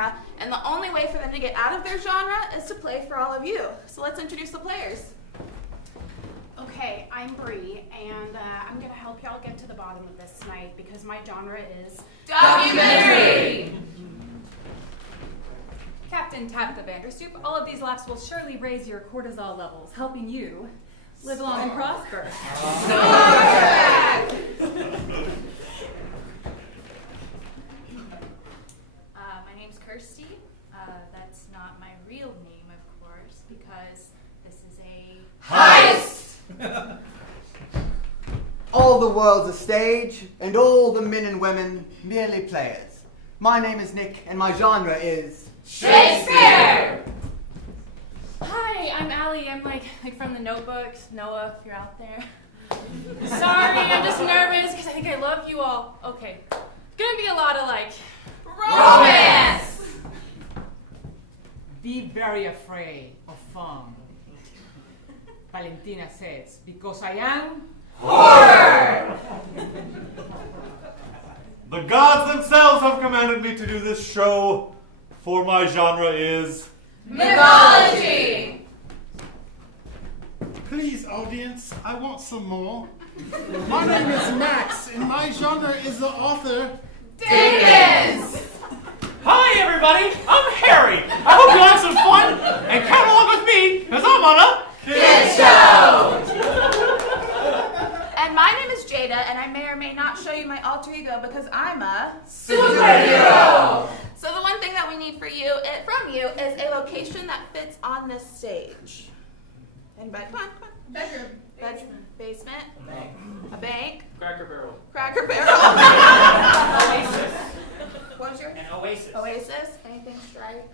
genre, and the only way for them to get out of their genre is to play for all of you. So let's introduce the players. Okay, I'm Bree, and I'm going to help y'all get to the bottom of this tonight because my genre is Documentary! Captain Tabitha Vanderstoop, all of these laughs will surely raise your cortisol levels, helping you live long and prosper. My name's Kirsty. That's not my real name, of course, because this is a Heist! All the world's a stage, and all the men and women merely players. My name is Nick, and my genre is Shakespeare! Hi, I'm Allie. I'm like from the Notebooks. Noah, if you're out there. Sorry, I'm just nervous because I think I love you all. Okay, gonna be a lot of like Romance! Be very afraid of fun. Valentina says, because I am Horror! The gods themselves have commanded me to do this show, for my genre is Mythology! Please, audience, I want some more. My name is Max, and my genre is the author. Dickens! Hi, everybody. I'm Harry. I hope you have some fun and come along with me, because I'm on a Kid Show! And my name is Jada, and I may or may not show you my alter ego because I'm a superhero! So the one thing that we need from you is a location that fits on this stage. Anybody? Come on. bedroom. Basement. A bank. Cracker Barrel. Cracker Barrel. Oasis. What was yours? An oasis. Oasis. Anything strike?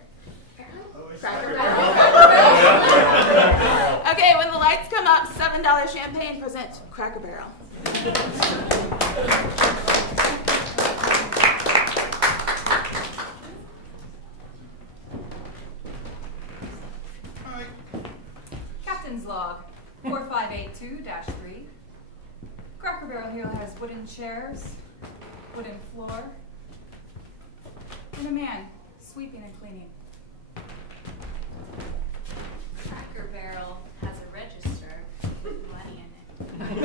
Oasis. Cracker Barrel. Okay, when the lights come up, $7 champagne presents Cracker Barrel. Hi. Captain's log, 4582-3. Cracker Barrel here has wooden chairs, wooden floor, and a man sweeping and cleaning. Cracker Barrel has a register with money in it.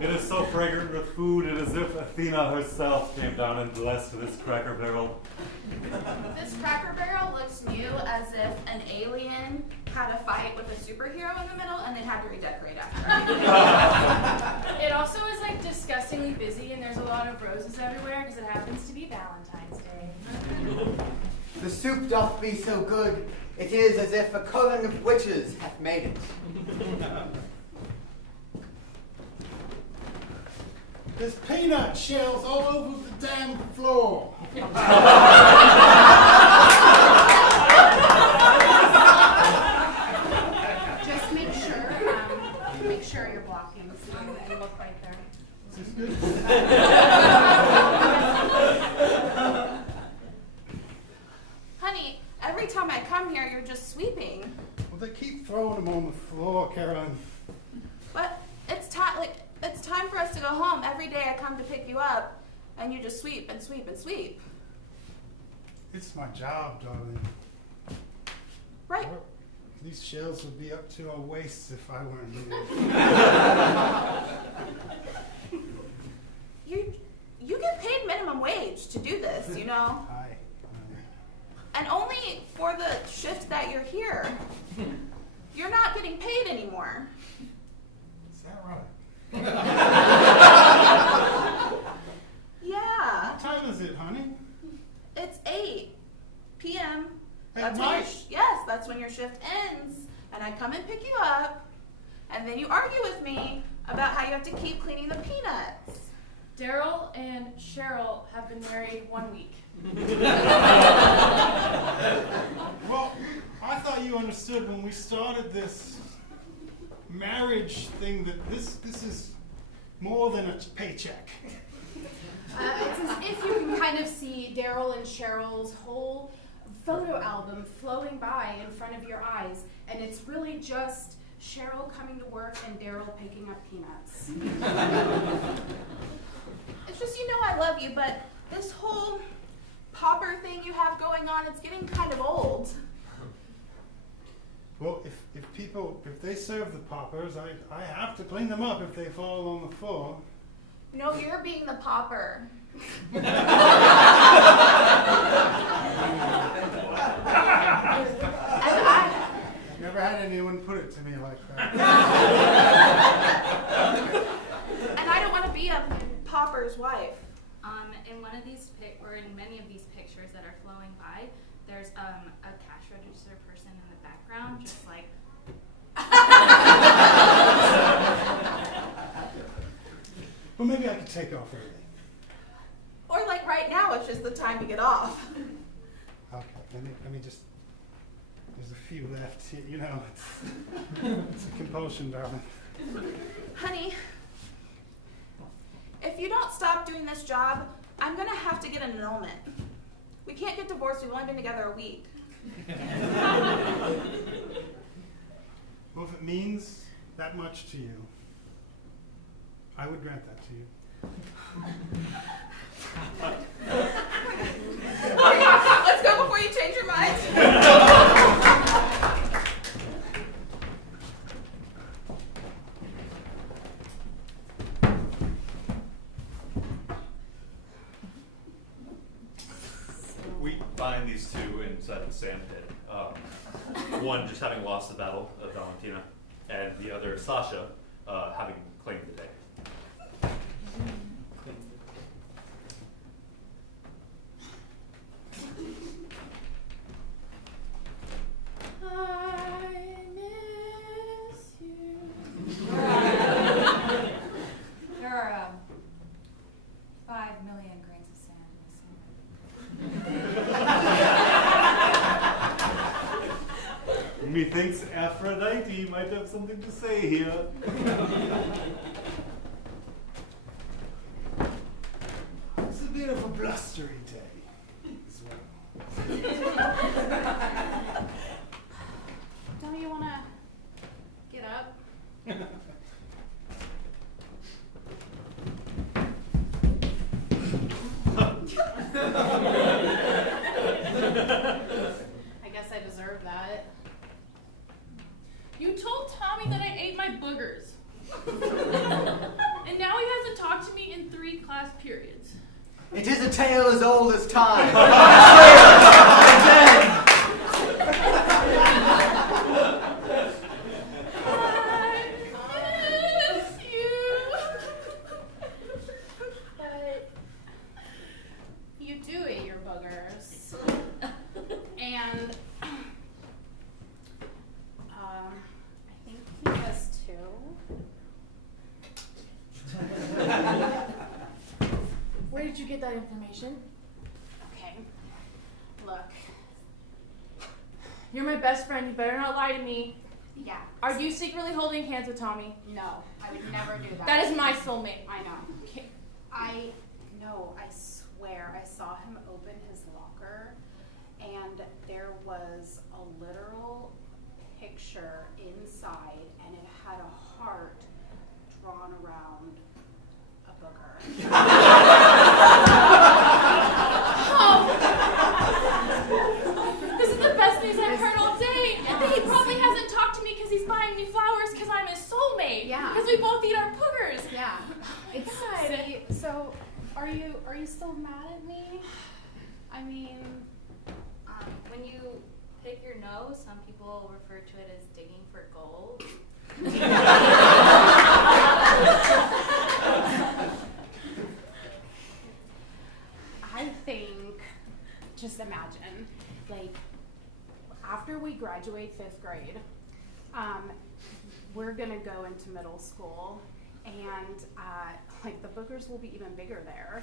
It is so fragrant with food, it is as if Athena herself came down and blessed this Cracker Barrel. This Cracker Barrel looks new, as if an alien had a fight with a superhero in the middle and they had to redecorate after. It also is like disgustingly busy, and there's a lot of roses everywhere because it happens to be Valentine's Day. The soup doth be so good, it is as if a coven of witches hath made it. There's peanut shells all over the damn floor. Just make sure you're blocking so you look right there. Is this good? Honey, every time I come here, you're just sweeping. Well, they keep throwing them on the floor, Caroline. But it's time for us to go home. Every day I come to pick you up, and you just sweep and sweep and sweep. It's my job, darling. Right. These shells would be up to our waists if I weren't here. You get paid minimum wage to do this, you know? Hi. And only for the shift that you're here. You're not getting paid anymore. Is that right? Yeah. What time is it, honey? It's 8 p.m. At That's when night? yes, that's when your shift ends. And I come and pick you up, and then you argue with me about how you have to keep cleaning the peanuts. Daryl and Cheryl have been married 1 week. Well, I thought you understood when we started this marriage thing that this is more than a paycheck. It's as if you can kind of see Daryl and Cheryl's whole photo album floating by in front of your eyes, and it's really just Cheryl coming to work and Daryl picking up peanuts. It's just, you know I love you, but this whole popper thing you have going on, it's getting kind of old. Well, if they serve the poppers, I have to clean them up if they fall on the floor. No, you're being the popper. And Never had anyone put it to me like that. and I don't want to be a popper's wife. In one of these or in many of these pictures that are flowing by, there's a cash register person in the background, just like. Well, maybe I could take off early. Or like right now, it's just the time to get off. Okay, let me just. There's a few left here, you know. It's a compulsion, darling. Honey, if you don't stop doing this job, I'm gonna have to get an annulment. We can't get divorced, we've only been together a week. Well, if it means that much to you, I would grant that to you. Let's go before you change your mind. We find these two inside the sand pit. One just having lost the battle of Valentina, and the other, Sasha, having claimed the day. I miss you. There are 5 million grains of sand in the sand. Methinks Aphrodite might have something to say here. It's a bit of a blustery day as well. Don't you want to get up? I guess I deserve that. You told Tommy that I ate my boogers. And now he hasn't talked to me in 3 class periods. It is a tale as old as time. I miss you. But you do eat your boogers. And I think he does too. Where did you get that information? Okay. Look. You're my best friend. You better not lie to me. Yeah. Are you secretly holding hands with Tommy? No, I would never do that. That is my soulmate. I know. I swear I saw him open his locker and there was a literal picture inside and it had a heart drawn around a booger. This is the best news I've heard all day. And he probably hasn't talked to me because he's buying me flowers because I'm his soulmate. Yeah. Because we both eat our boogers. Yeah. It's God. so are you still mad at me? I mean, When you pick your nose, some people refer to it as digging for gold. I think, just imagine, like, after we graduate 5th grade, we're gonna go into middle school, and like the boogers will be even bigger there.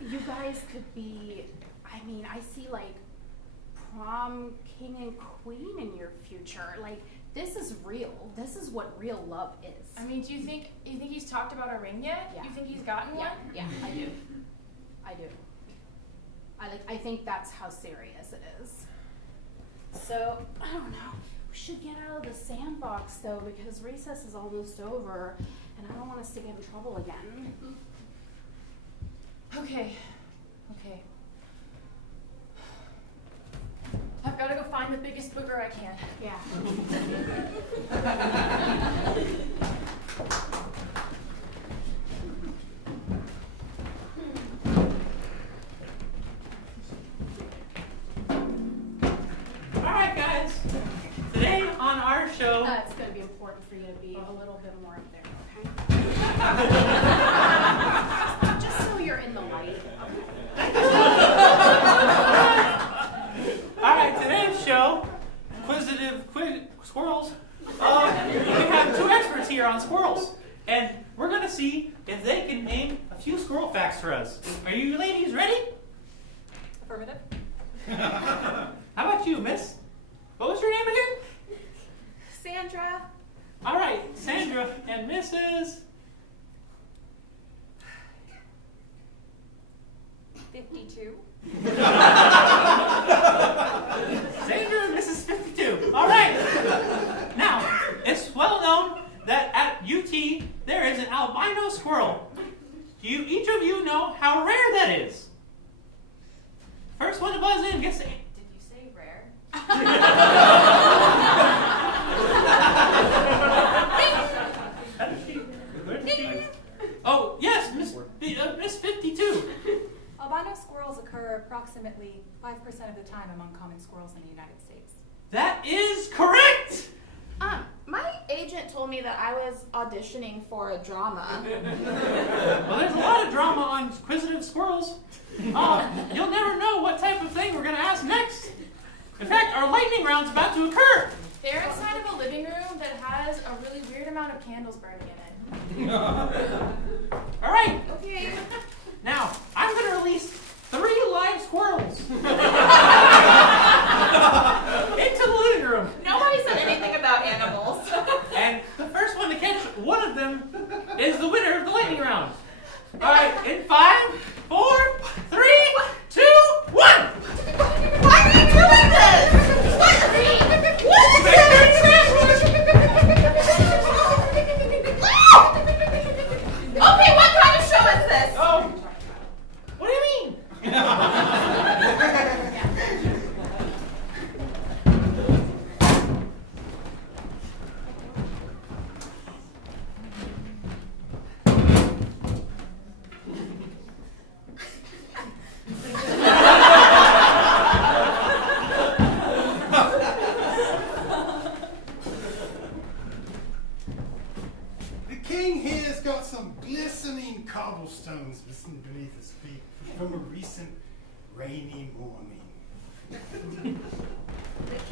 You guys could be, I mean, I see like prom king and queen in your future. Like, this is real. This is what real love is. I mean, do you think he's talked about our ring yet? Yeah. You think he's gotten one? Yeah, I do. I think that's how serious it is. So, I don't know. We should get out of the sandbox though, because recess is almost over and I don't want us to get in trouble again. Okay. I've got to go find the biggest booger I can. Yeah. Alright, guys. Today on our show. It's going to be important for you to be a little bit more up there, okay? Just so you're in the light. Alright, today's show, Inquisitive Squirrels. We have two experts here on squirrels, and we're going to see if they can name a few squirrel facts for us. Are you ladies ready? Affirmative. How about you, miss? What was your name again? Sandra. Alright, Sandra and Mrs. 52. Sandra and Mrs. 52. Alright. Now, it's well known that at UT there is an albino squirrel. Do you, each of you know how rare that is? First one to buzz in gets to... Did you say rare? Oh, yes, Miss 52. Albino squirrels occur approximately 5% of the time among common squirrels in the United States. That is correct! My agent told me that I was auditioning for a drama. Well, there's a lot of drama on Inquisitive Squirrels. You'll never know what type of thing we're going to ask next. In fact, our lightning round's about to occur. They're inside of a living room that has a really weird amount of candles burning in it. All right. Okay. Now, I'm going to release 3 live squirrels into the living room. Nobody said anything about animals. And the first one to catch one of them is the winner of the lightning round. All right, in 5, 4, 3, 2, 1. Why are you doing this? What is Okay, what kind of show is this? Oh, what do you mean? The king here's got some glistening cobblestones beneath his feet from a recent rainy morning. The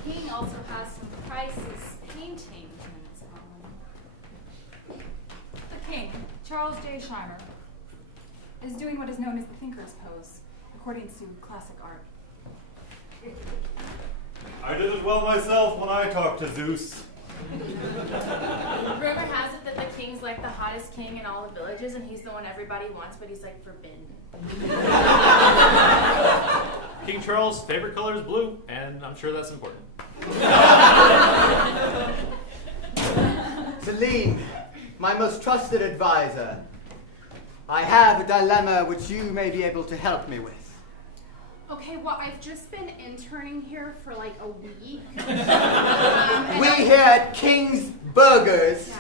king also has some priceless paintings in his home. The king, Charles J. Scheimer, is doing what is known as the thinker's pose, according to classic art. I did it well myself when I talked to Zeus. Rumor has it that the king's like the hottest king in all the villages, and he's the one everybody wants, but he's like forbidden. King Charles' favorite color is blue, and I'm sure that's important. Celine, my most trusted advisor, I have a dilemma which you may be able to help me with. Okay, well, I've just been interning here for like a week. We here at King's Burgers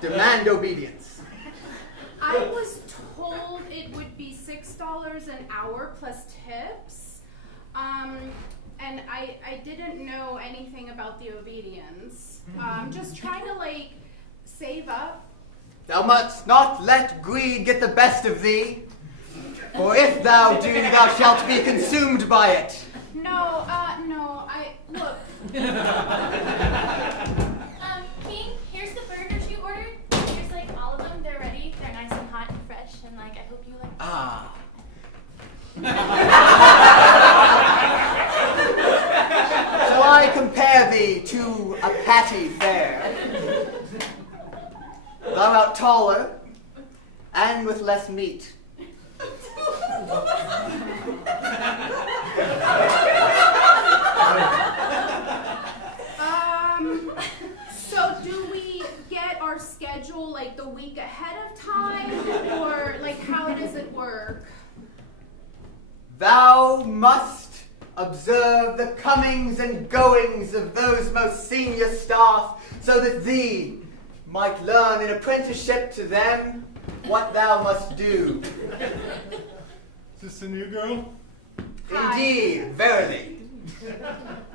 demand obedience. I was told it would be $6 an hour plus tips. And I didn't know anything about the obedience. Just trying to like save up. Thou must not let greed get the best of thee, for if thou do, thou shalt be consumed by it. No, look. King, here's the burgers you ordered. Here's like all of them. They're ready. They're nice and hot and fresh, and like I hope you like them. Ah. Shall I compare thee to a patty fair? Thou art taller, and with less meat. So do we get our schedule like the week ahead of time, or like like, how does it work? Thou must observe the comings and goings of those most senior staff, so that thee might learn in apprenticeship to them what thou must do. Is this a new girl? Indeed, verily.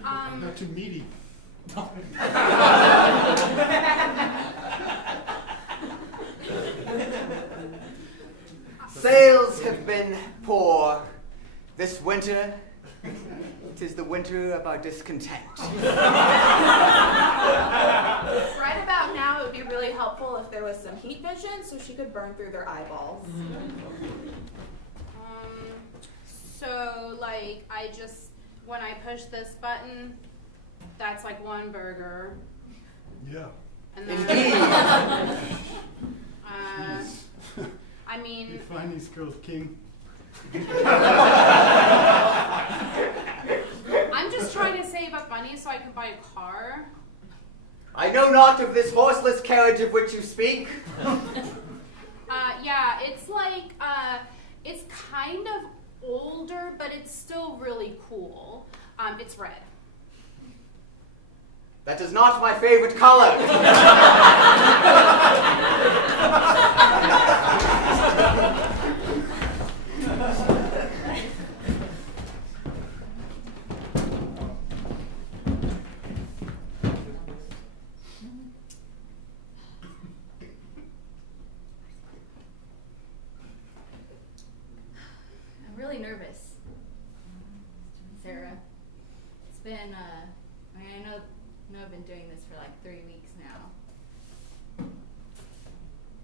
Not too meaty. Sales have been poor this winter. It is the winter of our discontent. Right about now, it would be really helpful if there was some heat vision so she could burn through their eyeballs. So, like, when I push this button, that's like one burger. Yeah. And then, Jeez. I mean, You find these girls king. I'm just trying to save up money so I can buy a car. I know not of this horseless carriage of which you speak. Yeah, it's like, it's kind of older, but it's still really cool. It's red. That is not my favorite color. I'm really nervous, Sarah. It's been, I know I've been doing this for like 3 weeks now.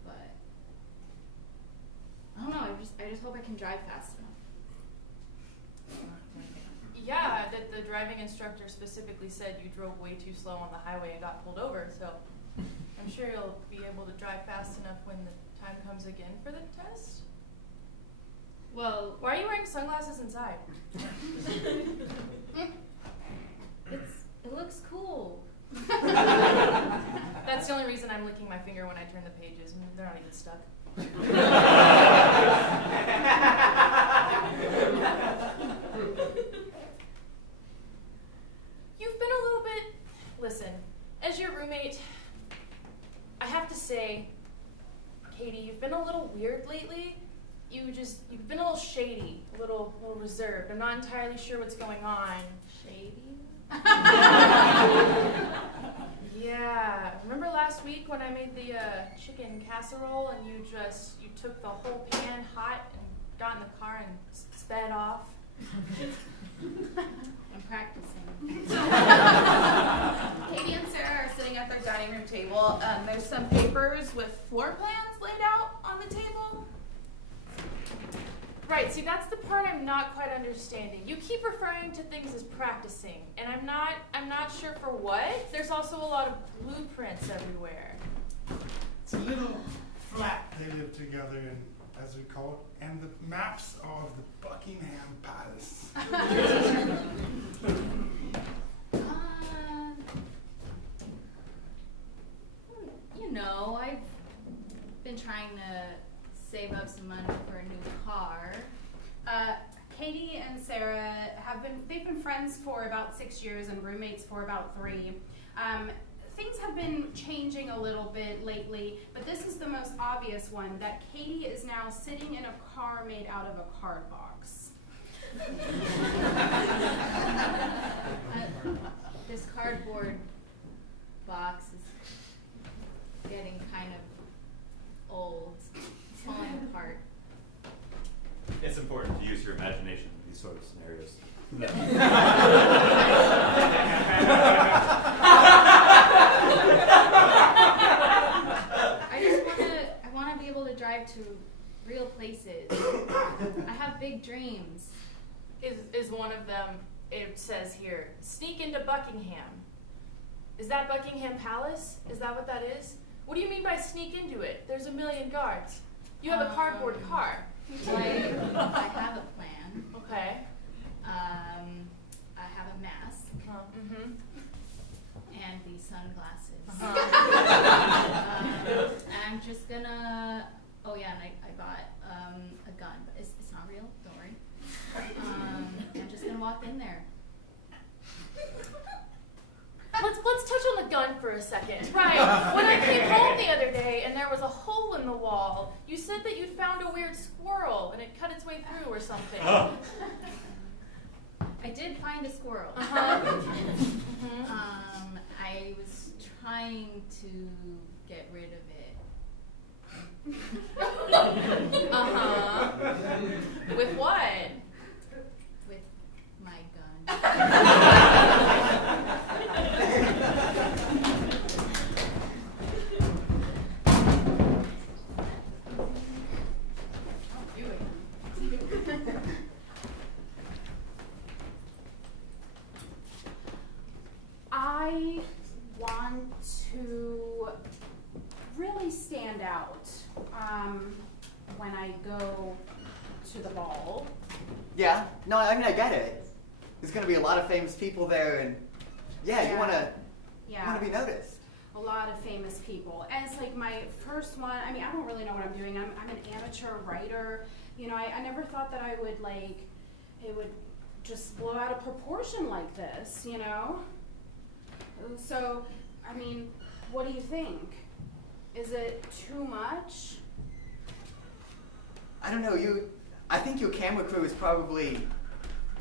But, I don't know, I just hope I can drive fast enough. Yeah, the driving instructor specifically said you drove way too slow on the highway and got pulled over, so I'm sure you'll be able to drive fast enough when the time comes again for the test. Well, Why are you wearing sunglasses inside? it looks cool. That's the only reason I'm licking my finger when I turn the pages. They're not even stuck. You've been a little bit... Listen, as your roommate, I have to say, Katie, you've been a little weird lately. You've been a little shady, a little reserved. I'm not entirely sure what's going on. Shady? Yeah, remember last week when I made the chicken casserole and you took the whole pan hot and got in the car and sped off? I'm practicing. Katie and Sarah are sitting at their dining room table. There's some papers with floor plans laid out on the table. Right, see, that's the part I'm not quite understanding. You keep referring to things as practicing, and I'm not sure for what. There's also a lot of blueprints everywhere. It's a little flat they live together in, as we call it, and the maps are of the Buckingham Palace. You know, I've been trying to save up some money for a new car. Katie and Sarah they've been friends for about 6 years and roommates for about 3. Things have been changing a little bit lately, but this is the most obvious one, that Katie is now sitting in a car made out of a card box. This cardboard box is getting kind of old. It's falling apart. It's important to use your imagination in these sort of scenarios. I want to be able to drive to real places. I have big dreams. Is one of them, it says here, sneak into Buckingham. Is that Buckingham Palace? Is that what that is? What do you mean by sneak into it? There's a million guards. You have a cardboard car. I have a plan. Okay. I have a mask Mm-hmm. and these sunglasses. Uh-huh. I'm just gonna. Oh yeah, and I bought walk in there. Let's touch on the gun for a second. Right. When I came home the other day and there was a hole in the wall, you said that you'd found a weird squirrel and it cut its way through or something. Oh. I did find a squirrel. Uh-huh. I was trying to get rid of it. Uh-huh. With what? With my gun. I want to really stand out when I go to the ball. Yeah, no, I mean, I get it. There's going to be a lot of famous people there, and yeah, you want to be noticed. A lot of famous people. And it's like my first one. I mean, I don't really know what I'm doing. I'm an amateur writer. You know, I never thought that I would, like, it would just blow out of proportion like this, you know? So, I mean, what do you think? Is it too much? I don't know, I think your camera crew is probably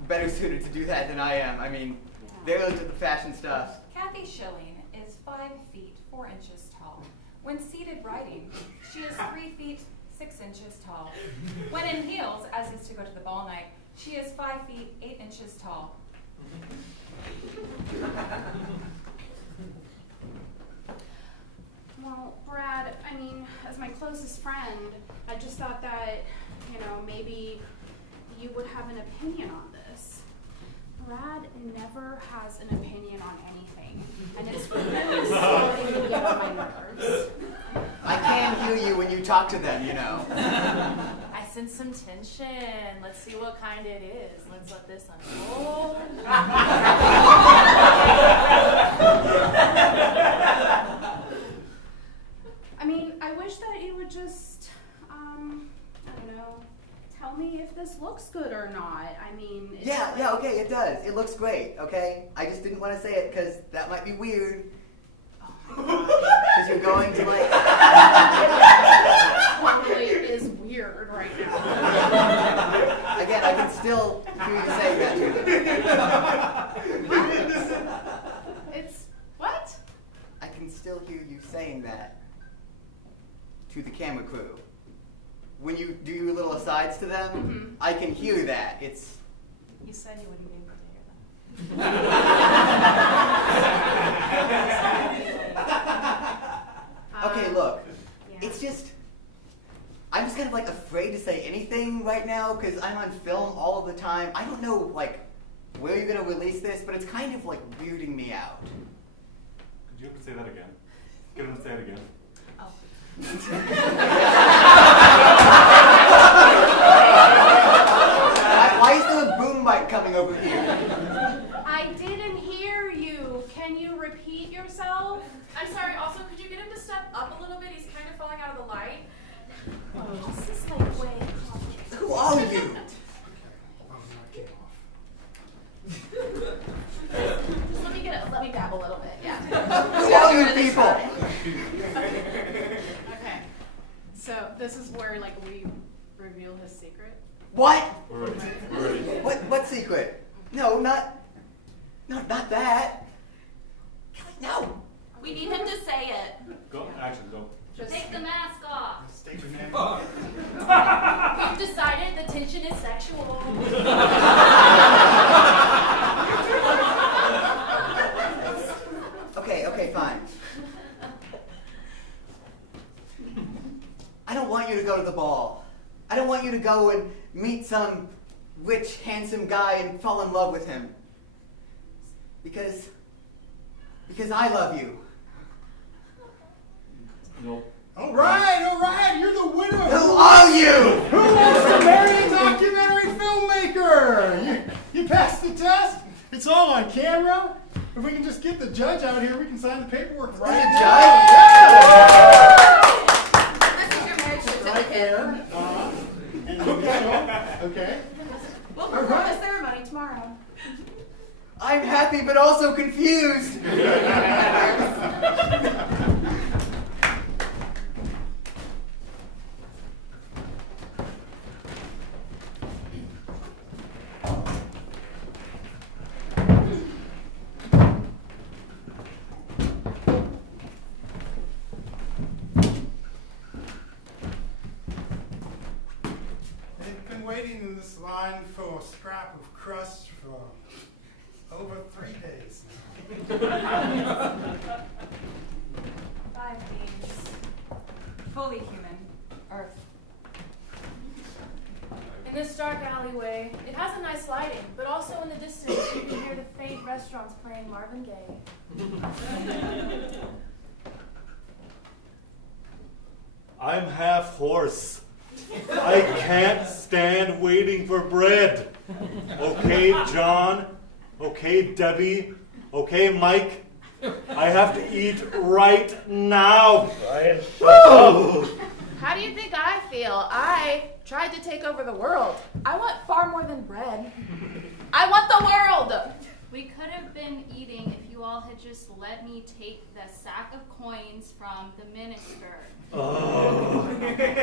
better suited to do that than I am. I mean, they're into the fashion stuff. Kathy Schilling is 5 feet 4 inches tall. When seated writing, she is 3 feet 6 inches tall. When in heels, as is to go to the ball night, she is 5 feet 8 inches tall. Well, Brad, I mean, as my closest friend, I just thought that, you know, maybe you would have an opinion on this. Brad never has an opinion on anything, and it's really starting to get on my nerves. I can hear you when you talk to them, you know. I sense some tension. Let's see what kind it is. Let's let this unfold. I mean, I wish that you would just, I don't know, tell me if this looks good or not. I mean, it's Yeah, okay, it does. It looks great, okay? I just didn't want to say it because that might be weird. Because you're going to, like... totally is weird right now. Again, I can still hear you saying that to them. It's, what? I can still hear you saying that to the camera crew. When you do your little asides to them, I can hear that. It's... You said you wouldn't be able to hear them. Okay, look. It's just... I'm just kind of, like, afraid to say anything right now because I'm on film all of the time. I don't know, like, where you're going to release this, but it's kind of, like, weirding me out. Could you ever say that again? Get him to say it again. Why is there a boom mic coming over here? I didn't hear you. Can you repeat yourself? I'm sorry, also, could you get him to step up a little bit? He's kind of falling out of the light. Oh, this is like way complicated. Who are you? Just let me grab a little bit, yeah. Who are you people? Okay. So this is where, like, we reveal his secret. What? We're ready. What secret? No, not that. No. We need him to say it. Go, action, go. Just Take the mask off. State your name. We've decided the tension is sexual. Okay, fine. I don't want you to go to the ball. I don't want you to go and meet some rich, handsome guy and fall in love with him. Because I love you. No. All right, you're the winner. Who are you? Who wants to marry a documentary filmmaker? You passed the test. It's all on camera. If we can just get the judge out here, we can sign the paperwork right The now. This is your marriage Right certificate. there. And the initial. Okay. We'll perform the ceremony tomorrow. I'm happy but also confused. They've been waiting in this line for a scrap of crust for over 3 days now. 5 beings. Fully human. Earth. In this dark alleyway, it has a nice lighting, but also in the distance you can hear the faint restaurants playing Marvin Gaye. I'm half horse. I can't stand waiting for bread. Okay, John. Okay, Debbie. Okay, Mike. I have to eat right now. Brian, How do you think I feel? I tried to take over the world. I want far more than bread. I want the world. We could have been eating if you all had just let me take the sack of coins from the minister. Oh, again.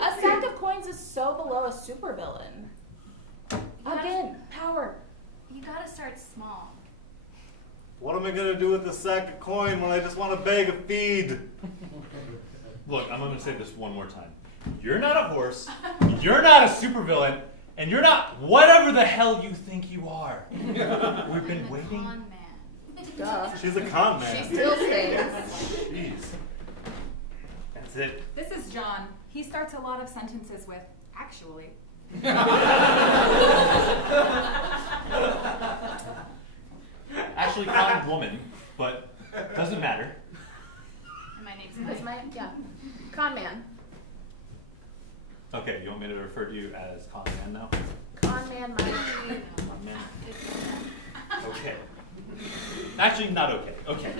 A sack of coins is so below a supervillain. Again, power. You gotta start small. What am I going to do with the sack of coin when I just want to beg a feed? look, I'm gonna say this one more time. You're not a horse, you're not a supervillain, and you're not whatever the hell you think you are. We've been waiting. Con man. Duh. She's a con man. She still stays. Jeez. That's it. This is John. He starts a lot of sentences with, actually. Actually, con woman, but doesn't matter. And my name's That's Mike. my, con man. Okay, you want me to refer to you as con man now? Con man, Mike. Con man. Okay. Actually, not okay. Okay.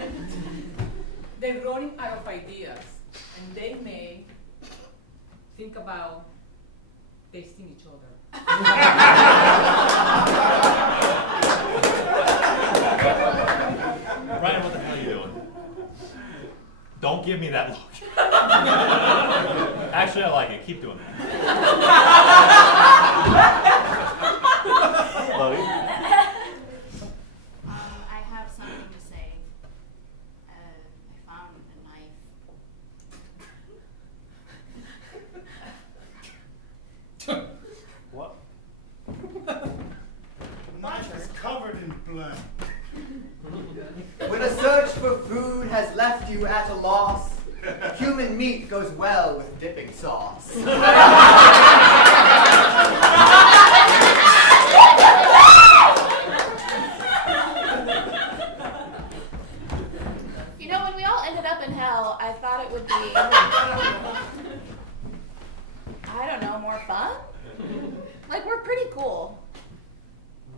They're running out of ideas, and they may think about tasting each other. Ryan, what the hell are you doing? Don't give me that look. Actually, I like it. Keep doing it. Chloe? I have something to say. I found a knife. What? The knife is covered in blood. When a search for food has left you at a loss, human meat goes well with dipping sauce. You know, when we all ended up in hell, I thought it would be, I don't know, more fun? Like, we're pretty cool.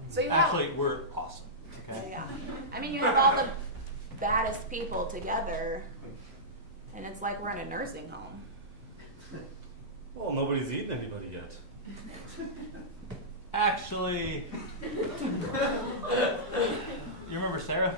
So you have, Actually, we're awesome. Okay. yeah. I mean, you have all the baddest people together, and it's like we're in a nursing home. Well, nobody's eaten anybody yet. Actually, you remember Sarah?